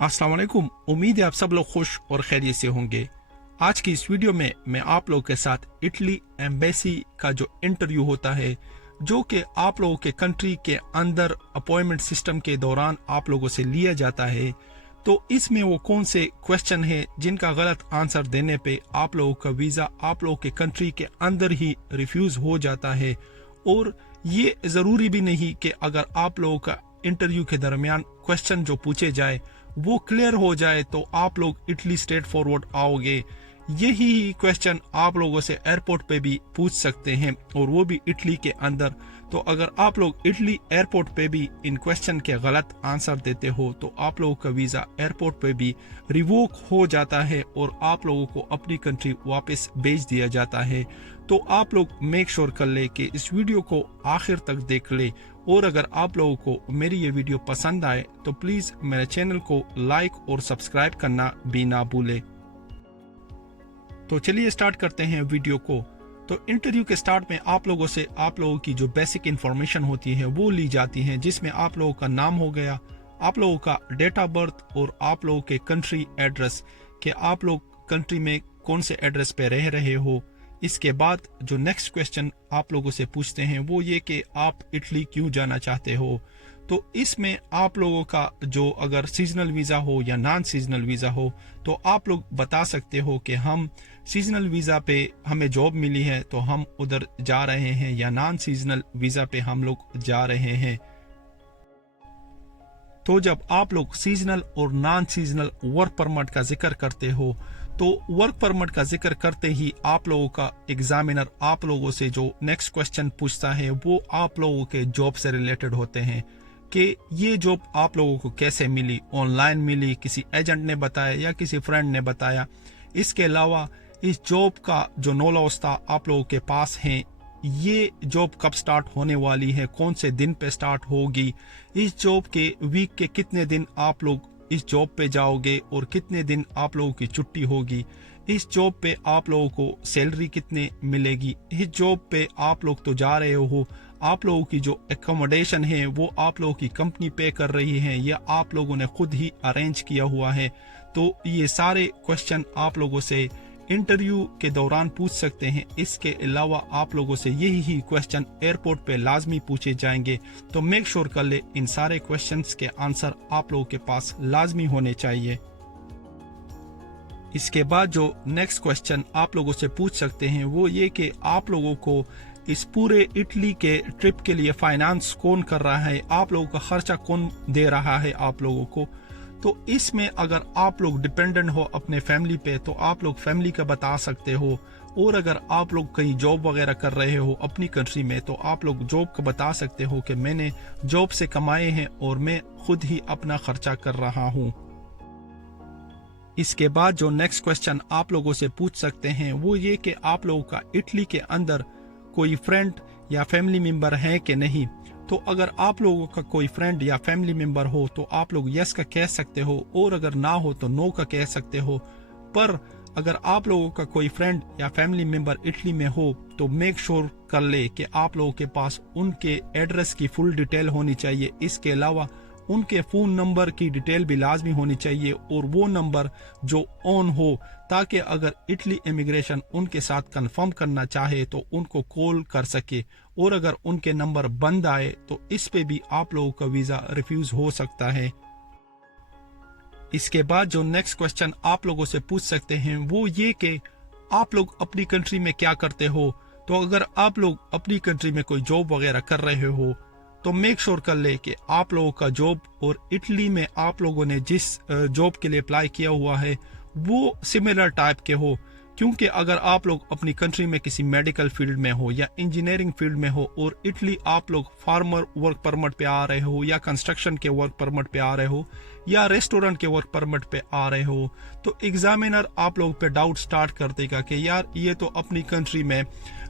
अस्सलाम वालेकुम। उम्मीद है आप सब लोग खुश और खैरियत से होंगे। आज की इस वीडियो में मैं आप लोगों के साथ इटली एम्बेसी का जो इंटरव्यू होता है, जो कि आप लोगों के कंट्री के अंदर अपॉइंटमेंट सिस्टम के दौरान आप लोगों से लिया जाता है, तो इसमें वो कौन से क्वेश्चन है जिनका गलत आंसर देने पे आप लोगों का वीज़ा आप लोगों के कंट्री के अंदर ही रिफ्यूज़ हो जाता है। और ये ज़रूरी भी नहीं कि अगर आप लोगों का इंटरव्यू के दरमियान क्वेश्चन जो पूछे जाए वो क्लियर हो जाए तो आप लोग इटली स्ट्रेट फॉरवर्ड आओगे। यही क्वेश्चन आप लोगों से एयरपोर्ट पे भी पूछ सकते हैं, और वो भी इटली के अंदर। तो अगर आप लोग इटली एयरपोर्ट पे भी इन क्वेश्चन के गलत आंसर देते हो तो आप लोगों का वीज़ा एयरपोर्ट पे भी रिवोक हो जाता है और आप लोगों को अपनी कंट्री वापस भेज दिया जाता है। तो आप लोग मेक श्योर कर ले कि इस वीडियो को आखिर तक देख ले, और अगर आप लोगों को मेरी ये वीडियो पसंद आए तो प्लीज़ मेरे चैनल को लाइक और सब्सक्राइब करना भी ना भूले। तो चलिए स्टार्ट करते हैं वीडियो को। तो इंटरव्यू के स्टार्ट में आप लोगों से आप लोगों की जो बेसिक इन्फॉर्मेशन होती है वो ली जाती है, जिसमें आप लोगों का नाम हो गया, आप लोगों का डेट ऑफ बर्थ और आप लोगों के कंट्री एड्रेस, कि आप लोग कंट्री में कौन से एड्रेस पे रह रहे हो। इसके बाद जो नेक्स्ट क्वेश्चन आप लोगों से पूछते हैं वो ये कि आप इटली क्यों जाना चाहते हो। तो इसमें आप लोगों का जो अगर सीजनल वीज़ा हो या नॉन सीजनल वीज़ा हो तो आप लोग बता सकते हो कि हम सीजनल वीज़ा पे हमें जॉब मिली है तो हम उधर जा रहे हैं, या नॉन सीजनल वीज़ा पे हम लोग जा रहे हैं। तो जब आप लोग सीजनल और नॉन सीजनल वर्क परमिट का जिक्र करते हो तो वर्क परमिट का जिक्र करते ही आप लोगों का एग्जामिनर आप लोगों से जो नेक्स्ट क्वेश्चन पूछता है वो आप लोगों के जॉब से रिलेटेड होते हैं, कि ये जॉब आप लोगों को कैसे मिली, ऑनलाइन मिली, किसी एजेंट ने बताया या किसी फ्रेंड ने बताया। इसके अलावा इस जॉब का जो नॉलेज था आप लोगों के पास है, ये जॉब कब स्टार्ट होने वाली है, कौन से दिन पे स्टार्ट होगी, इस जॉब के वीक के कितने दिन आप लोग इस जॉब पे जाओगे और कितने दिन आप लोगों की छुट्टी होगी, इस जॉब पे आप लोगों को सैलरी कितने मिलेगी, इस जॉब पे आप लोग तो जा रहे हो, आप लोगों की जो एकोमोडेशन है वो आप लोगों की कंपनी पे कर रही है या आप लोगों ने खुद ही अरेंज किया हुआ है। तो ये सारे क्वेश्चन आप लोगों से इंटरव्यू के दौरान पूछ सकते हैं। इसके अलावा आप लोगों से यही क्वेश्चन एयरपोर्ट पे लाजमी पूछे जाएंगे। तो मेक श्योर कर ले इन सारे क्वेश्चंस के आंसर आप लोगों के पास लाजमी होने चाहिए। इसके बाद जो नेक्स्ट क्वेश्चन आप लोगों से पूछ सकते हैं वो ये कि आप लोगों को इस पूरे इटली के ट्रिप के लिए फाइनेंस कौन कर रहा है, आप लोगों का खर्चा कौन दे रहा है आप लोगों को। तो इसमें अगर आप लोग डिपेंडेंट हो अपने फैमिली पे तो आप लोग फैमिली का बता सकते हो, और अगर आप लोग कहीं जॉब वगैरह कर रहे हो अपनी कंट्री में तो आप लोग जॉब का बता सकते हो कि मैंने जॉब से कमाए हैं और मैं खुद ही अपना खर्चा कर रहा हूँ। इसके बाद जो नेक्स्ट क्वेश्चन आप लोगों से पूछ सकते हैं वो ये कि आप लोगों का इटली के अंदर कोई फ्रेंड या फैमिली मेंबर है कि नहीं। तो अगर आप लोगों का कोई फ्रेंड या फैमिली मेंबर हो तो आप लोग यस का कह सकते हो, और अगर ना हो तो नो का कह सकते हो। पर अगर आप लोगों का कोई फ्रेंड या फैमिली मेंबर इटली में हो तो मेक श्योर कर ले कि आप लोगों के पास उनके एड्रेस की फुल डिटेल होनी चाहिए। इसके अलावा उनके फ़ोन नंबर की डिटेल भी लाजमी होनी चाहिए, और वो नंबर जो ऑन हो, ताकि अगर इटली इमिग्रेशन उनके साथ कंफर्म करना चाहे तो उनको कॉल कर सके। और अगर उनके नंबर बंद आए तो इस पे भी आप लोगों का वीज़ा रिफ्यूज़ हो सकता है। इसके बाद जो नेक्स्ट क्वेश्चन आप लोगों से पूछ सकते हैं वो ये कि आप लोग अपनी कंट्री में क्या करते हो। तो अगर आप लोग अपनी कंट्री में कोई जॉब वगैरह कर रहे हो तो मेक श्योर कर ले कि आप लोगों का जॉब और इटली में आप लोगों ने जिस जॉब के लिए अप्लाई किया हुआ है वो सिमिलर टाइप के हो। क्योंकि अगर आप लोग अपनी कंट्री में किसी मेडिकल फील्ड में हो या इंजीनियरिंग फील्ड में हो और इटली आप लोग फार्मर वर्क परमिट पे आ रहे हो या कंस्ट्रक्शन के वर्क परमिट पे आ रहे हो या रेस्टोरेंट के वर्क परमिट पे आ रहे हो, तो एग्जामिनर आप लोग पे डाउट स्टार्ट कर देगा कि यार ये तो अपनी कंट्री में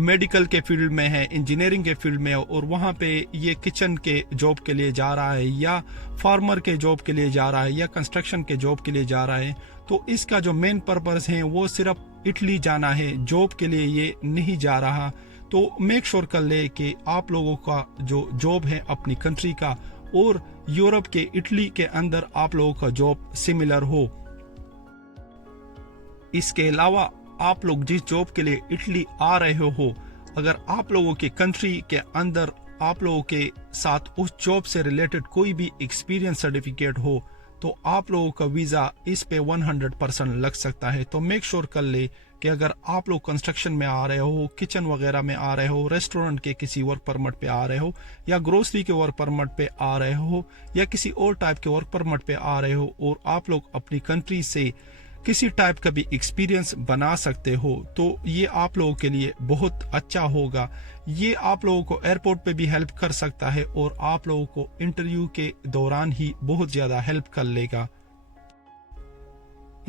मेडिकल के फील्ड में है, इंजीनियरिंग के फील्ड में है, और वहाँ पे ये किचन के जॉब के लिए जा रहा है या फार्मर के जॉब के लिए जा रहा है या कंस्ट्रक्शन के जॉब के लिए जा रहा है। तो इसका जो मेन पर्पस है वो सिर्फ इटली जाना है, जॉब के लिए ये नहीं जा रहा। तो मेक श्योर कर ले कि आप लोगों का जो जॉब है अपनी कंट्री का और यूरोप के इटली के अंदर आप लोगों का जॉब सिमिलर हो। इसके अलावा आप लोग जिस जॉब के लिए इटली आ रहे हो, अगर आप लोगों के कंट्री के अंदर आप लोगों के साथ उस जॉब से रिलेटेड कोई भी एक्सपीरियंस सर्टिफिकेट हो तो आप लोगों का वीज़ा इस पे 100% लग सकता है। तो मेक श्योर कर ले कि अगर आप लोग कंस्ट्रक्शन में आ रहे हो, किचन वगैरह में आ रहे हो, रेस्टोरेंट के किसी वर्क परमिट पे आ रहे हो, या ग्रोसरी के वर्क परमिट पे आ रहे हो, या किसी और टाइप के वर्क परमिट पे आ रहे हो और आप लोग अपनी कंट्री से किसी टाइप का भी एक्सपीरियंस बना सकते हो, तो ये आप लोगों के लिए बहुत अच्छा होगा। ये आप लोगों को एयरपोर्ट पे भी हेल्प कर सकता है और आप लोगों को इंटरव्यू के दौरान ही बहुत ज़्यादा हेल्प कर लेगा।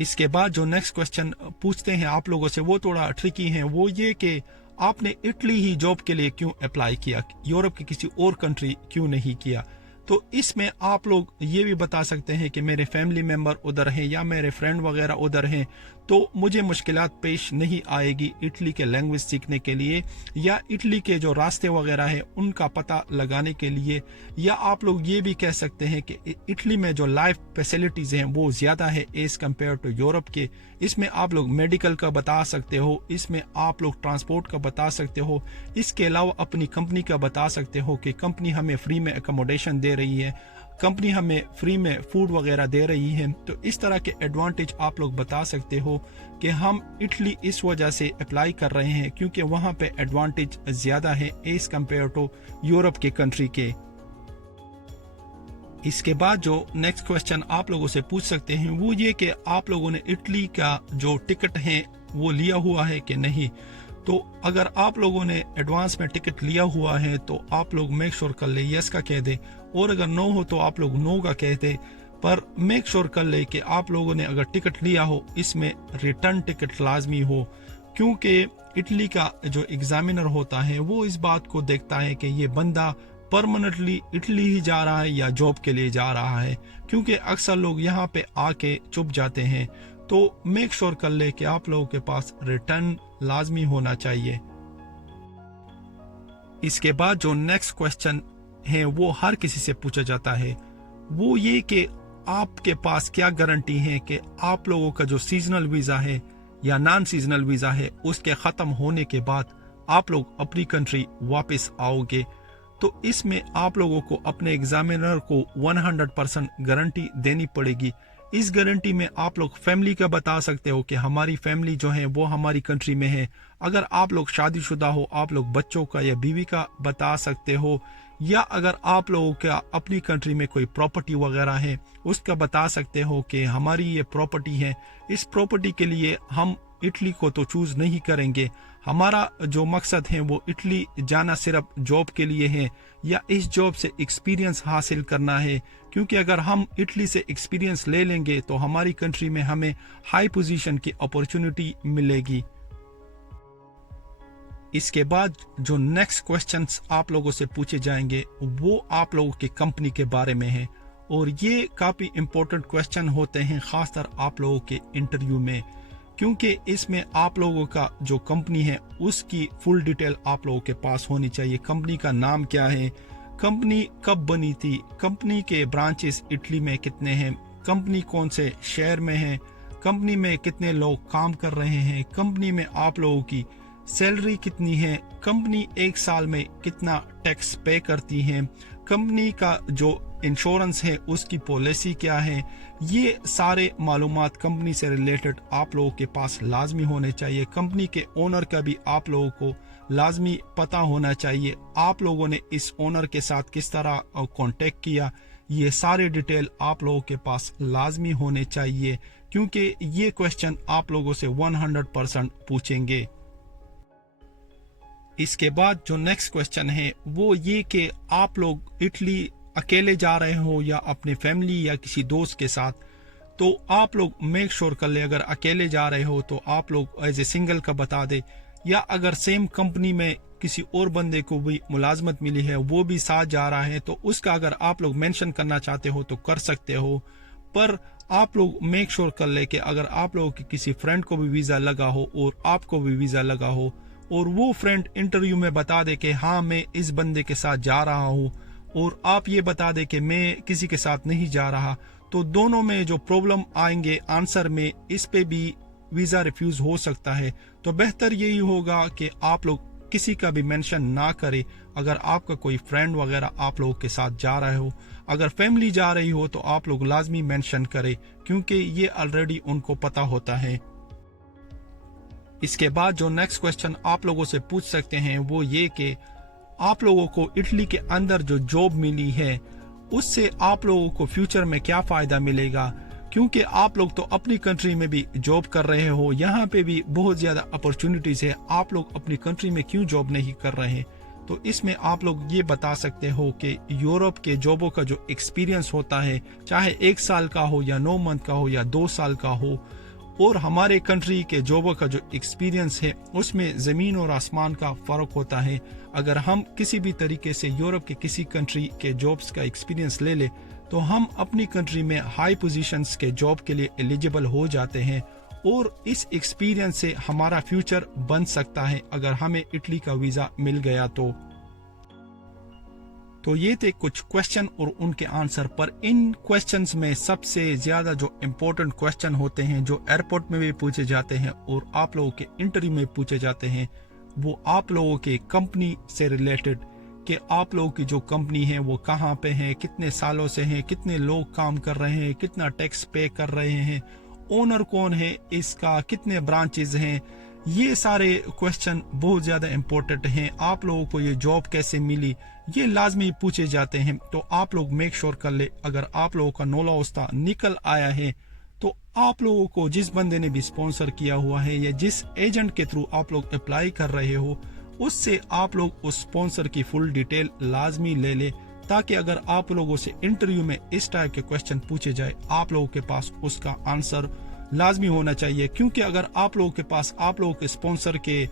इसके बाद जो नेक्स्ट क्वेश्चन पूछते हैं आप लोगों से वो थोड़ा ट्रिकी है, वो ये कि आपने इटली ही जॉब के लिए क्यों अप्लाई किया, यूरोप की किसी और कंट्री क्यों नहीं किया। तो इसमें आप लोग ये भी बता सकते हैं कि मेरे फैमिली मेंबर उधर हैं या मेरे फ्रेंड वगैरह उधर हैं, तो मुझे मुश्किलात पेश नहीं आएगी इटली के लैंग्वेज सीखने के लिए या इटली के जो रास्ते वगैरह हैं उनका पता लगाने के लिए। या आप लोग ये भी कह सकते हैं कि इटली में जो लाइफ फैसिलिटीज़ हैं वो ज़्यादा है एज़ कम्पेयर टू यूरोप के। इसमें आप लोग मेडिकल का बता सकते हो, इसमें आप लोग ट्रांसपोर्ट का बता सकते हो, इसके अलावा अपनी कंपनी का बता सकते हो कि कंपनी हमें फ्री में अकोमोडेशन दे रही है, कंपनी हमें फ्री में फूड वगैरह दे रही है। तो इस तरह के एडवांटेज आप लोग बता सकते हो कि हम इटली इस वजह से अप्लाई कर रहे हैं क्योंकि वहाँ पे एडवांटेज ज़्यादा है एज कम्पेयर टू यूरोप के कंट्री के। इसके बाद जो नेक्स्ट क्वेश्चन आप लोगों से पूछ सकते हैं वो ये कि आप लोगों ने इटली का जो टिकट है वो लिया हुआ है कि नहीं। तो अगर आप लोगों ने एडवांस में टिकट लिया हुआ है तो आप लोग मेक श्योर कर ले यस का कह दे, और अगर नो हो तो आप लोग नो का कह दे। पर मेक श्योर कर ले कि आप लोगों ने अगर टिकट लिया हो इसमें रिटर्न टिकट लाजमी हो, क्योंकि इटली का जो एग्जामिनर होता है वो इस बात को देखता है कि ये बंदा परमानेंटली इटली ही जा रहा है या जॉब के लिए जा रहा है, क्योंकि अक्सर लोग यहाँ पे आके चुप जाते हैं। तो मेक श्योर कर ले कि आप लोगों के पास रिटर्न लाजमी होना चाहिए। इसके बाद जो नेक्स्ट क्वेश्चन है वो हर किसी से पूछा जाता है, वो ये कि आपके पास क्या गारंटी है कि आप लोगों का जो सीजनल वीज़ा है या नॉन सीजनल वीज़ा है उसके ख़त्म होने के बाद आप लोग अपनी कंट्री वापस आओगे। तो इसमें आप लोगों को अपने एग्जामिनर को 100% गारंटी देनी पड़ेगी। इस गारंटी में आप लोग फैमिली का बता सकते हो कि हमारी फैमिली जो है वो हमारी कंट्री में है। अगर आप लोग शादीशुदा हो आप लोग बच्चों का या बीवी का बता सकते हो, या अगर आप लोगों का अपनी कंट्री में कोई प्रॉपर्टी वगैरह है उसका बता सकते हो कि हमारी ये प्रॉपर्टी है, इस प्रॉपर्टी के लिए हम इटली को तो चूज़ नहीं करेंगे, हमारा जो मकसद है वो इटली जाना सिर्फ जॉब के लिए है या इस जॉब से एक्सपीरियंस हासिल करना है, क्योंकि अगर हम इटली से एक्सपीरियंस ले लेंगे तो हमारी कंट्री में हमें हाई पोजीशन की अपॉर्चुनिटी मिलेगी। इसके बाद जो नेक्स्ट क्वेश्चंस आप लोगों से पूछे जाएंगे वो आप लोगों की कंपनी के बारे में है, और ये काफ़ी इम्पोर्टेंट क्वेश्चन होते हैं ख़ासकर आप लोगों के इंटरव्यू में, क्योंकि इसमें आप लोगों का जो कंपनी है उसकी फुल डिटेल आप लोगों के पास होनी चाहिए। कंपनी का नाम क्या है, कंपनी कब बनी थी, कंपनी के ब्रांचेस इटली में कितने हैं, कंपनी कौन से शहर में है, कंपनी में कितने लोग काम कर रहे हैं, कंपनी में आप लोगों की सैलरी कितनी है, कंपनी एक साल में कितना टैक्स पे करती है, कंपनी का जो इंश्योरेंस है उसकी पॉलिसी क्या है। ये सारे मालूमात कंपनी से रिलेटेड आप लोगों के पास लाजमी होने चाहिए। कंपनी के ओनर का भी आप लोगों को लाजमी पता होना चाहिए, आप लोगों ने इस ओनर के साथ किस तरह कांटेक्ट किया, ये सारे डिटेल आप लोगों के पास लाजमी होने चाहिए, क्योंकि ये क्वेश्चन आप लोगों से 100% पूछेंगे। इसके बाद जो नेक्स्ट क्वेश्चन है वो ये कि आप लोग इटली अकेले जा रहे हो या अपने फैमिली या किसी दोस्त के साथ। तो आप लोग मेक श्योर कर ले, अगर अकेले जा रहे हो तो आप लोग एज ए सिंगल का बता दे, या अगर सेम कंपनी में किसी और बंदे को भी मुलाजमत मिली है वो भी साथ जा रहा है तो उसका अगर आप लोग मेंशन करना चाहते हो तो कर सकते हो। पर आप लोग मेक श्योर कर ले कि अगर आप लोगों के किसी फ्रेंड को भी वीज़ा लगा हो और आपको भी वीज़ा लगा हो और वो फ्रेंड इंटरव्यू में बता दे कि हाँ मैं इस बंदे के साथ जा रहा हूँ, और आप ये बता दें कि मैं किसी के साथ नहीं जा रहा, तो दोनों में जो प्रॉब्लम आएंगे आंसर में, इस पे भी वीज़ा रिफ्यूज़ हो सकता है। तो बेहतर यही होगा कि आप लोग किसी का भी मेंशन ना करें। अगर आपका कोई फ्रेंड वगैरह आप लोगों के साथ जा रहे हो, अगर फैमिली जा रही हो, तो आप लोग लाजमी मेंशन करें, क्योंकि ये ऑलरेडी उनको पता होता है। इसके बाद जो नेक्स्ट क्वेश्चन आप लोगों से पूछ सकते हैं वो ये कि आप लोगों को इटली के अंदर जो जॉब मिली है उससे आप लोगों को फ्यूचर में क्या फ़ायदा मिलेगा, क्योंकि आप लोग तो अपनी कंट्री में भी जॉब कर रहे हो, यहाँ पे भी बहुत ज़्यादा अपॉर्चुनिटीज़ है, आप लोग अपनी कंट्री में क्यों जॉब नहीं कर रहे। तो इसमें आप लोग ये बता सकते हो कि यूरोप के जॉबों का जो एक्सपीरियंस होता है, चाहे 1 साल का हो या 9 मंथ का हो या 2 साल का हो, और हमारे कंट्री के जॉबों का जो एक्सपीरियंस है उसमें ज़मीन और आसमान का फ़र्क होता है। अगर हम किसी भी तरीके से यूरोप के किसी कंट्री के जॉब्स का एक्सपीरियंस ले ले तो हम अपनी कंट्री में हाई पोजीशंस के जॉब के लिए एलिजिबल हो जाते हैं, और इस एक्सपीरियंस से हमारा फ्यूचर बन सकता है अगर हमें इटली का वीज़ा मिल गया तो ये थे कुछ क्वेश्चन और उनके आंसर। पर इन क्वेश्चंस में सबसे ज़्यादा जो इम्पोर्टेंट क्वेश्चन होते हैं, जो एयरपोर्ट में भी पूछे जाते हैं और आप लोगों के इंटरव्यू में पूछे जाते हैं, वो आप लोगों के कंपनी से रिलेटेड, कि आप लोगों की जो कंपनी है वो कहाँ पे है, कितने सालों से है, कितने लोग काम कर रहे हैं, कितना टैक्स पे कर रहे हैं, ओनर कौन है इसका, कितने ब्रांचेज हैं। ये सारे क्वेश्चन बहुत ज़्यादा इम्पोर्टेंट हैं। आप लोगों को ये जॉब कैसे मिली, ये लाजमी पूछे जाते हैं। तो आप लोग मेक श्योर कर ले, अगर आप लोगों का नोला उस्ता निकल आया है तो आप लोगों को जिस बंदे ने भी स्पॉन्सर किया हुआ है या जिस एजेंट के थ्रू आप लोग अप्लाई कर रहे हो, उससे आप लोग उस स्पॉन्सर की फुल डिटेल लाजमी ले ले, ताकि अगर आप लोगों से इंटरव्यू में इस टाइप के क्वेश्चन पूछे जाए, आप लोगों के पास उसका आंसर लाजमी होना चाहिए। क्योंकि अगर आप लोगों के पास आप लोगों के स्पॉन्सर के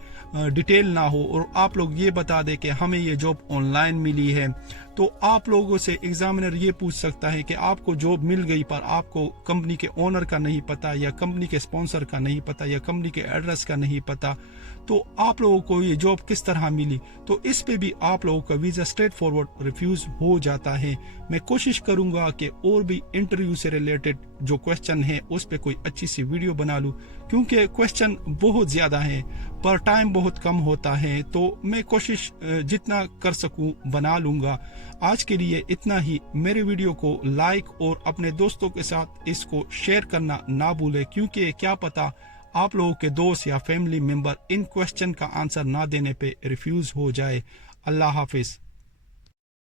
डिटेल ना हो और आप लोग ये बता दें कि हमें ये जॉब ऑनलाइन मिली है, तो आप लोगों से एग्जामिनर ये पूछ सकता है कि आपको जॉब मिल गई पर आपको कंपनी के ओनर का नहीं पता, या कंपनी के स्पॉन्सर का नहीं पता, या कंपनी के एड्रेस का नहीं पता, तो आप लोगों को ये जॉब किस तरह मिली। तो इस पे भी आप लोगों का वीज़ा स्ट्रेट फॉरवर्ड रिफ्यूज़ हो जाता है। मैं कोशिश करूंगा कि और भी इंटरव्यू से रिलेटेड जो क्वेश्चन है उस पे कोई अच्छी सी वीडियो बना लूं, क्योंकि क्वेश्चन बहुत ज़्यादा है पर टाइम बहुत कम होता है। तो मैं कोशिश जितना कर सकूं बना लूंगा। आज के लिए इतना ही। मेरे वीडियो को लाइक और अपने दोस्तों के साथ इसको शेयर करना ना भूलें, क्योंकि क्या पता आप लोगों के दोस्त या फैमिली मेंबर इन क्वेश्चन का आंसर ना देने पे रिफ्यूज़ हो जाए। अल्लाह हाफिज़।